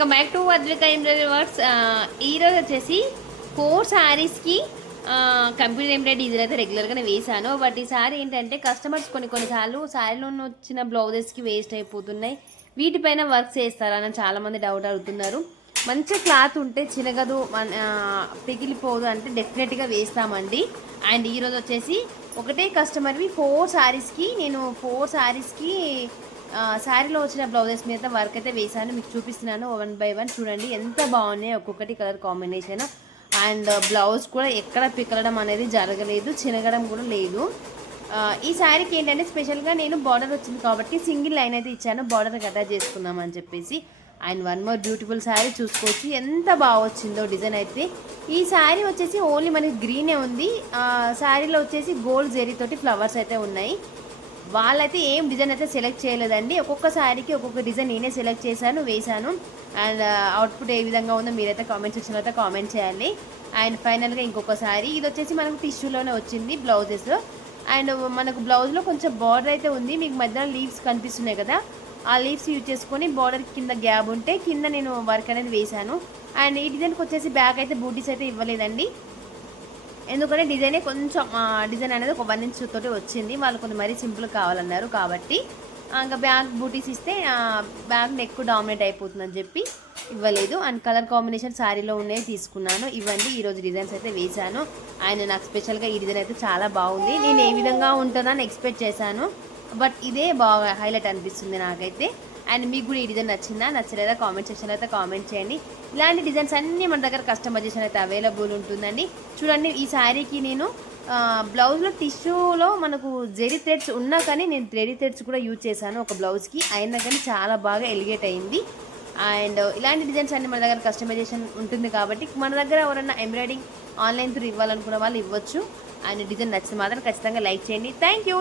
Welcome back to Advika embroidery works. ఈరోజు వచ్చేసి 4 శారీస్కి కంప్యూటర్ ఎంబ్రాయిడరీ డిజైన్ అయితే రెగ్యులర్గానే వేసాను. బట్ ఈసారి ఏంటంటే కస్టమర్స్ కొన్నిసార్లు శారీలో వచ్చిన బ్లౌజెస్కి వేస్ట్ అయిపోతున్నాయి, వీటిపైన వర్క్స్ చేస్తారని చాలామంది డౌట్ అడుగుతున్నారు. మంచి క్లాత్ ఉంటే చినగదు, పిగిలిపోదు అంటే డెఫినెట్గా వేస్తామండి. అండ్ ఈరోజు వచ్చేసి ఒకటే కస్టమర్వి 4 శారీస్కి నేను 4 శారీస్కి శారీలో వచ్చిన బ్లౌజెస్ మీద వర్క్ అయితే వేసాను. మీకు చూపిస్తున్నాను 1 by 1 చూడండి ఎంత బాగున్నాయి, ఒక్కొక్కటి కలర్ కాంబినేషన్. అండ్ బ్లౌజ్ కూడా ఎక్కడ పిక్కలడం అనేది జరగలేదు, చినగడం కూడా లేదు. ఈ శారీకి ఏంటంటే స్పెషల్గా నేను బార్డర్ వచ్చింది కాబట్టి సింగిల్ లైన్ అయితే ఇచ్చాను, బార్డర్కి అటాచ్ చేసుకుందాం అని చెప్పేసి. And one more beautiful sari చూసుకోవచ్చు ఎంత బాగా వచ్చిందో డిజైన్ అయితే. ఈ శారీ వచ్చేసి ఓన్లీ మనకి గ్రీనే ఉంది, శారీలో వచ్చేసి గోల్డ్ జెరీతోటి ఫ్లవర్స్ అయితే ఉన్నాయి. వాళ్ళైతే ఏం డిజైన్ అయితే సెలెక్ట్ చేయలేదండి, ఒక్కొక్క శారీకి ఒక్కొక్క డిజైన్ నేనే సెలెక్ట్ చేశాను, వేశాను. అండ్ అవుట్పుట్ ఏ విధంగా ఉందో మీరైతే కామెంట్ సెక్షన్లో అయితే కామెంట్ చేయాలి. అండ్ ఫైనల్గా ఇంకొక శారీ, ఇది వచ్చేసి మనకు టిష్యూలోనే వచ్చింది బ్లౌజెస్. అండ్ మనకు బ్లౌజ్లో కొంచెం బార్డర్ అయితే ఉంది, మీకు మధ్యలో లీవ్స్ కనిపిస్తున్నాయి కదా, ఆ లీవ్స్ యూజ్ చేసుకొని బార్డర్ కింద గ్యాప్ ఉంటే కింద నేను వర్క్ అనేది వేశాను. అండ్ ఈ డిజైన్కి వచ్చేసి బ్యాక్ అయితే బూటీస్ అయితే ఇవ్వలేదండి, ఎందుకంటే డిజైనే కొంచెం డిజైన్ అనేది ఒక 1 inch తోటి వచ్చింది, వాళ్ళు కొంచెం మరీ సింపుల్ కావాలన్నారు కాబట్టి ఇంకా బ్యాక్ బూటీస్ ఇస్తే బ్యాక్ నెక్ డామినేట్ అయిపోతుందని చెప్పి ఇవ్వలేదు. అండ్ కలర్ కాంబినేషన్ శారీలో ఉన్నాయి తీసుకున్నాను. ఇవ్వండి ఈరోజు డిజైన్స్ అయితే వేశాను. అండ్ నాకు స్పెషల్గా ఈ డిజైన్ అయితే చాలా బాగుంది, నేను ఏ విధంగా ఉంటుందని ఎక్స్పెక్ట్ చేశాను, బట్ ఇదే బాగా హైలైట్ అనిపిస్తుంది నాకైతే. అండ్ మీకు కూడా ఈ డిజైన్ నచ్చిందా నచ్చలేదా కామెంట్ సెక్షన్లో అయితే కామెంట్ చేయండి. ఇలాంటి డిజైన్స్ అన్నీ మన దగ్గర కస్టమైజేషన్ అయితే అవైలబుల్ ఉంటుందండి. చూడండి ఈ శారీకి నేను బ్లౌజ్లో టిష్యూలో మనకు జెరీ థ్రెడ్స్ ఉన్నా కానీ నేను థ్రెడీ థ్రెడ్స్ కూడా యూజ్ చేశాను ఒక బ్లౌజ్కి, అయినా కానీ చాలా బాగా ఎలిగేట్ అయింది. అండ్ ఇలాంటి డిజైన్స్ అన్నీ మన దగ్గర కస్టమైజేషన్ ఉంటుంది కాబట్టి మన దగ్గర ఎవరైనా ఎంబ్రాయిడింగ్ ఆన్లైన్ త్రూ ఇవ్వాలనుకున్న వాళ్ళు ఇవ్వచ్చు. అండ్ డిజైన్ నచ్చితే మాత్రం ఖచ్చితంగా లైక్ చేయండి. Thank you.